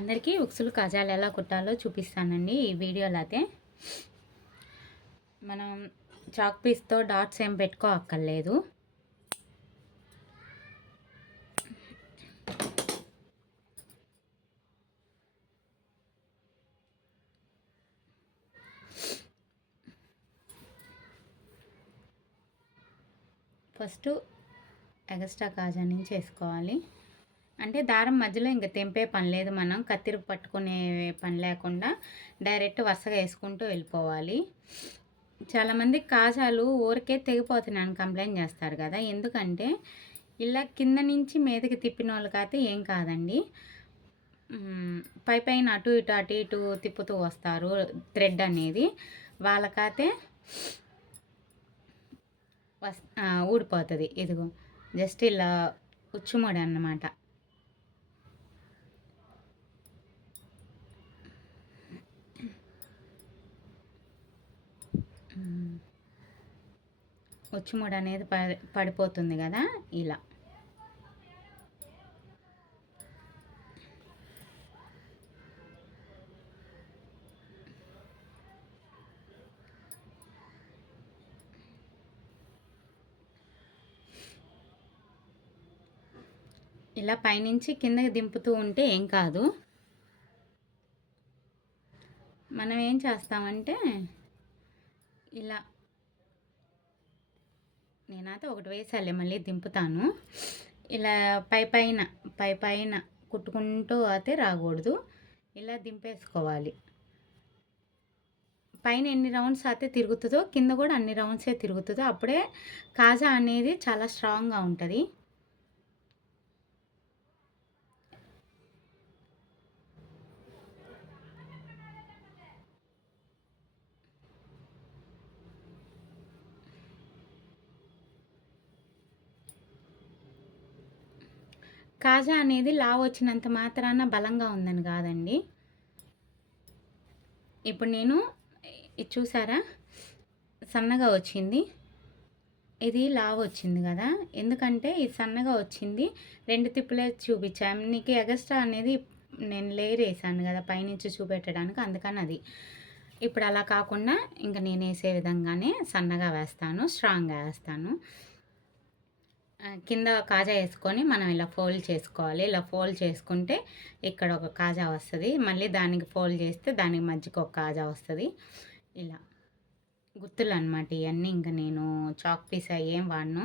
అందరికీ ఉక్సులు కాజాలు ఎలా కుట్టాలో చూపిస్తానండి ఈ వీడియోలో అయితే. మనం చాక్ పీస్తో డాట్స్ ఏం పెట్టుకో అక్కర్లేదు. ఫస్ట్ ఎగస్ట్రా కాజా నుంచి వేసుకోవాలి. అంటే దారం మధ్యలో ఇంకా తెంపే పని లేదు మనం. కత్తిరి పట్టుకునే పని లేకుండా డైరెక్ట్ వరుసగా వేసుకుంటూ వెళ్ళిపోవాలి. చాలామంది కాజాలు ఊరికే తెగిపోతున్నాయని కంప్లైంట్ చేస్తారు కదా. ఎందుకంటే ఇలా కింద నుంచి మీదకి తిప్పిన వాళ్ళకైతే ఏం కాదండి. పై పైన అటు ఇటు అటు ఇటు తిప్పుతూ వస్తారు థ్రెడ్ అనేది. వాళ్ళకైతే వస్ ఊడిపోతుంది. ఇదిగో జస్ట్ ఇలా ఉచ్చుముడి అన్నమాట. ఉచ్చుముడి అనేది పడిపోతుంది కదా ఇలా. ఇలా పైనుంచి కిందకి దింపుతూ ఉంటే ఏం కాదు. మనం ఏం చేస్తామంటే ఇలా నేనైతే ఒకటి వేసాలే మళ్ళీ దింపుతాను. ఇలా పై పైన పై పైన కుట్టుకుంటూ అయితే రాకూడదు. ఇలా దింపేసుకోవాలి. పైన ఎన్ని రౌండ్స్ అయితే తిరుగుతుందో కింద కూడా అన్ని రౌండ్సే తిరుగుతుందో అప్పుడే కాజా అనేది చాలా స్ట్రాంగ్గా ఉంటుంది. కాజా అనేది లావు వచ్చినంత మాత్రాన బలంగా ఉందని కాదండి. ఇప్పుడు నేను ఇది చూసారా? సన్నగా వచ్చింది. ఇది లావు వచ్చింది కదా. ఎందుకంటే ఇది సన్నగా వచ్చింది. రెండు తిప్పులే చూపించాను నీకు ఎగస్ట్రా అనేది నేను లేయర్ వేసాను కదా పైనుంచి చూపెట్టడానికి అందుకని అది. ఇప్పుడు అలా కాకుండా ఇంకా నేను వేసే విధంగానే సన్నగా వేస్తాను స్ట్రాంగ్గా వేస్తాను. కింద కాజా వేసుకొని మనం ఇలా ఫోల్డ్ చేసుకోవాలి. ఇలా ఫోల్డ్ చేసుకుంటే ఇక్కడ ఒక కాజా వస్తుంది. మళ్ళీ దానికి ఫోల్డ్ చేస్తే దానికి మధ్యకి ఒక కాజా వస్తుంది. ఇలా గుర్తులు అనమాట ఇవన్నీ ఇంకా నేను చాక్ పీస్ ఏం వాడను.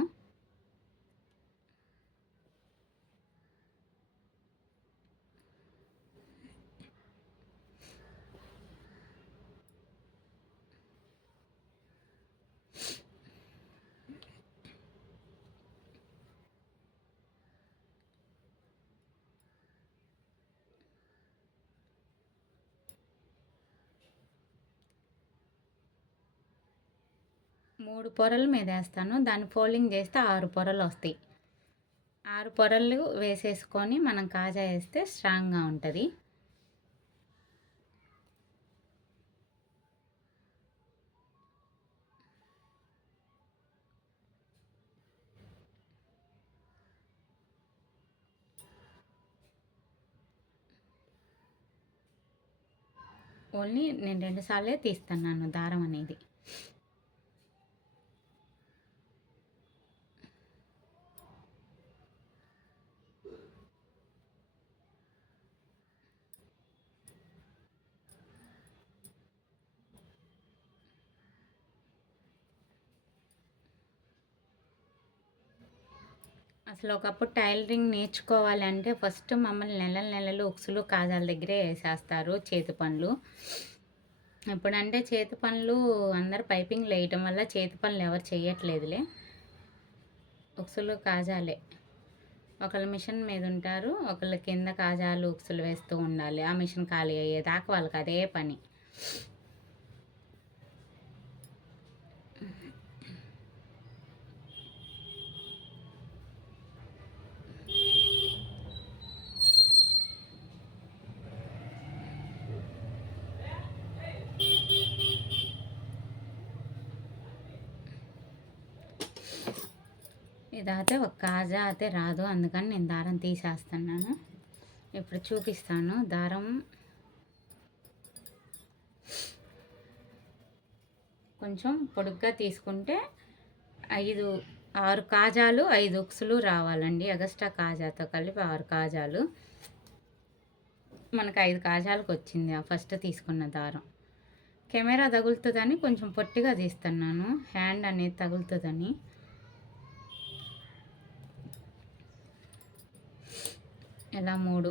మూడు పొరల మీద వేస్తాను. దాన్ని ఫోల్డింగ్ చేస్తే ఆరు పొరలు వస్తాయి. ఆరు పొరలు వేసేసుకొని మనం కాజా వేస్తే స్ట్రాంగ్గా ఉంటుంది. ఓన్లీ నేను రెండుసార్లే తీస్తున్నాను దారం అనేది. అసలు ఒకప్పుడు టైలరింగ్ నేర్చుకోవాలంటే ఫస్ట్ మమ్మల్ని నెలల నెలలు ఉక్సులు కాజాల దగ్గరే వేసేస్తారు చేతి పనులు. ఇప్పుడంటే చేతి పనులు అందరు పైపింగ్ వేయటం వల్ల చేతి పనులు ఎవరు చేయట్లేదులే ఉక్సులు కాజాలే. ఒకళ్ళ మిషన్ మీద ఉంటారు ఒకళ్ళు కింద కాజాలు ఉక్సులు వేస్తూ ఉండాలి. ఆ మిషన్ ఖాళీ అయ్యేదాకా వాళ్ళకి అదే పని. ఇదైతే ఒక కాజా అయితే రాదు. అందుకని నేను దారం తీసేస్తున్నాను. ఇప్పుడు చూపిస్తాను. దారం కొంచెం పొడుగ్గా తీసుకుంటే ఐదు ఆరు కాజాలు ఐదు ఉక్సులు రావాలండి. అగస్టా కాజాతో కలిపి ఆరు కాజాలు. మనకు ఐదు కాజాలకు వచ్చింది ఆ ఫస్ట్ తీసుకున్న దారం. కెమెరా తగులుతుందని కొంచెం పొట్టిగా తీస్తున్నాను. హ్యాండ్ అనేది తగులుతుందని. ఇలా మూడు?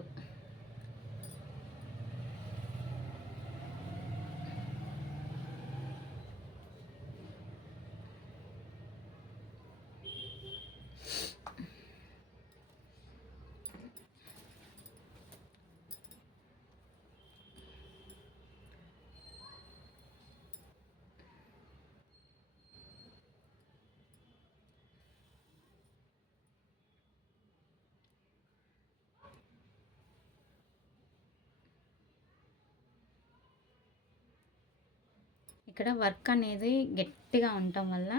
ఇక్కడ వర్క్ అనేది గట్టిగా ఉండటం వల్ల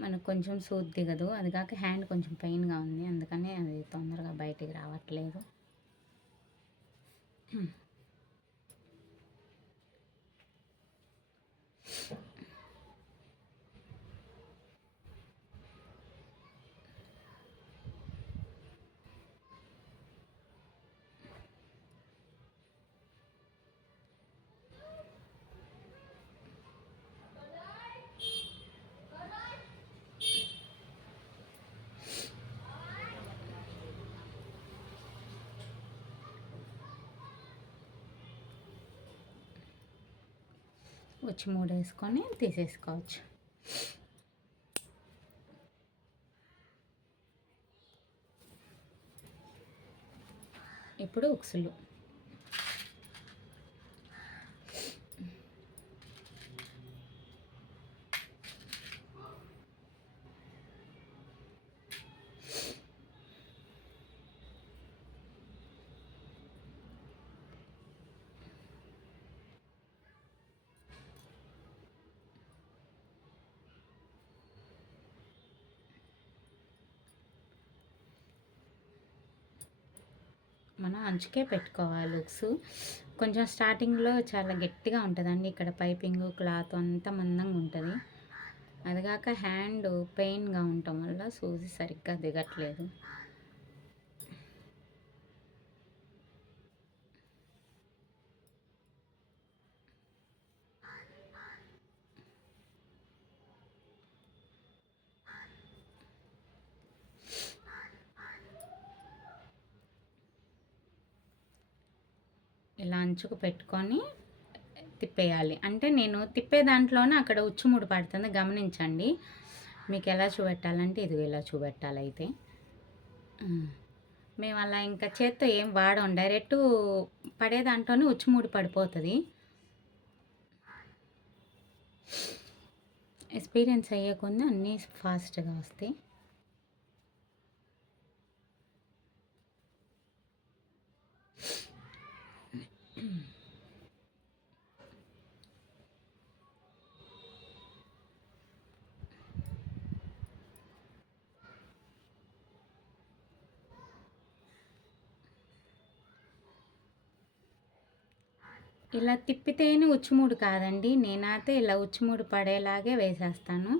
మనకు కొంచెం సూద్ దిగదు. అది కాక హ్యాండ్ కొంచెం పెయిన్గా ఉంది. అందుకని అది తొందరగా బయటికి రావట్లేదు. వచ్చి మూడు వేసుకొని తీసేసుకోవచ్చు. ఇప్పుడు ఉక్సులు. మనం అంచుకే పెట్టుకోవాలి లుక్స్. కొంచెం స్టార్టింగ్లో చాలా గట్టిగా ఉంటుందండి. ఇక్కడ పైపింగ్ క్లాత్ అంతా మందంగా ఉంటుంది. అదిగాక హ్యాండ్ పెయిన్గా ఉండటం వల్ల సూజి సరిగ్గా దిగట్లేదు. ఇలా అంచుకు పెట్టుకొని తిప్పేయాలి. అంటే నేను తిప్పే దాంట్లోనే అక్కడ ఉచ్చుముడు పడుతుంది. గమనించండి. మీకు ఎలా చూపెట్టాలంటే ఇది ఇలా చూపెట్టాలి అయితే మేము అలా ఇంకా చేత్తో ఏం వాడం డైరెక్ట్ పడే దాంట్లోనే ఉచ్చుముడి పడిపోతుంది. ఎక్స్పీరియన్స్ అయ్యకుండా అన్నీ ఫాస్ట్గా వస్తాయి. ఇలా తిప్పితేనే ఉచ్చుమూడు కాదండి. నేనైతే ఇలా ఉచ్చుమూడు పడేలాగే వేసేస్తాను.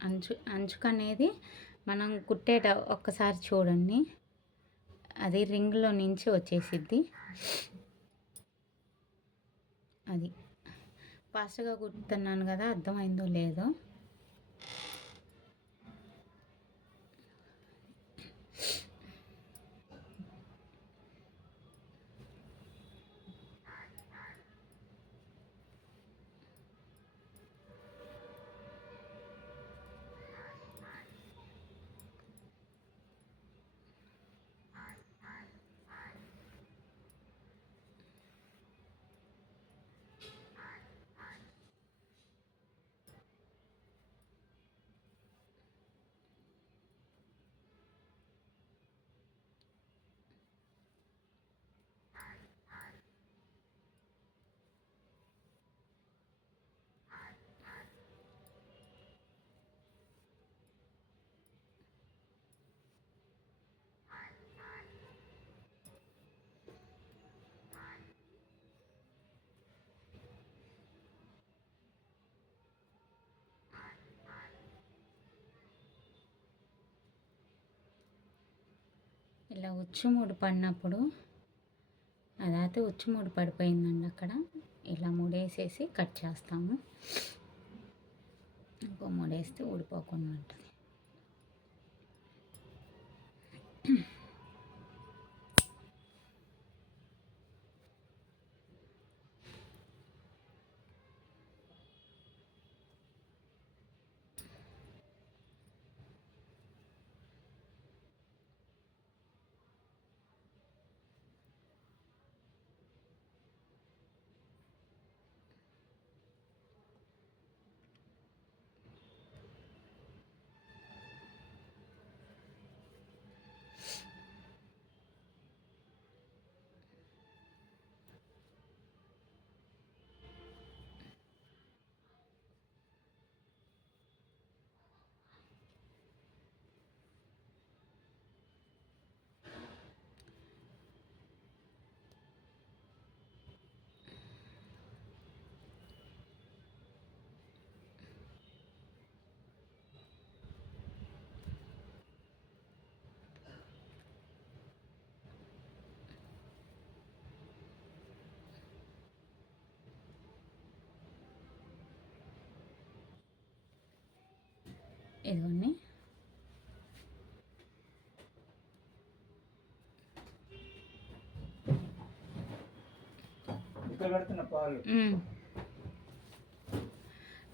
అంచు అంచుకు అనేది మనం కుట్టేట ఒక్కసారి చూడండి. అది రింగ్లో నుంచి వచ్చేసిద్ది. అది. ఫాస్ట్గా కుడుతున్నాను కదా అర్థమైందో లేదో. ఇలా ఉచ్చుముడి పడినప్పుడు అదైతే ఉచ్చుముడి పడిపోయిందండి అక్కడ. ఇలా మూడేసేసి కట్ చేస్తాము. ఇంకో మూడేస్తే ఊడిపోకుండా ఉంటుంది. ఇదిగోండి.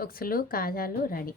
ఉక్సులు కాజాలు రెడీ.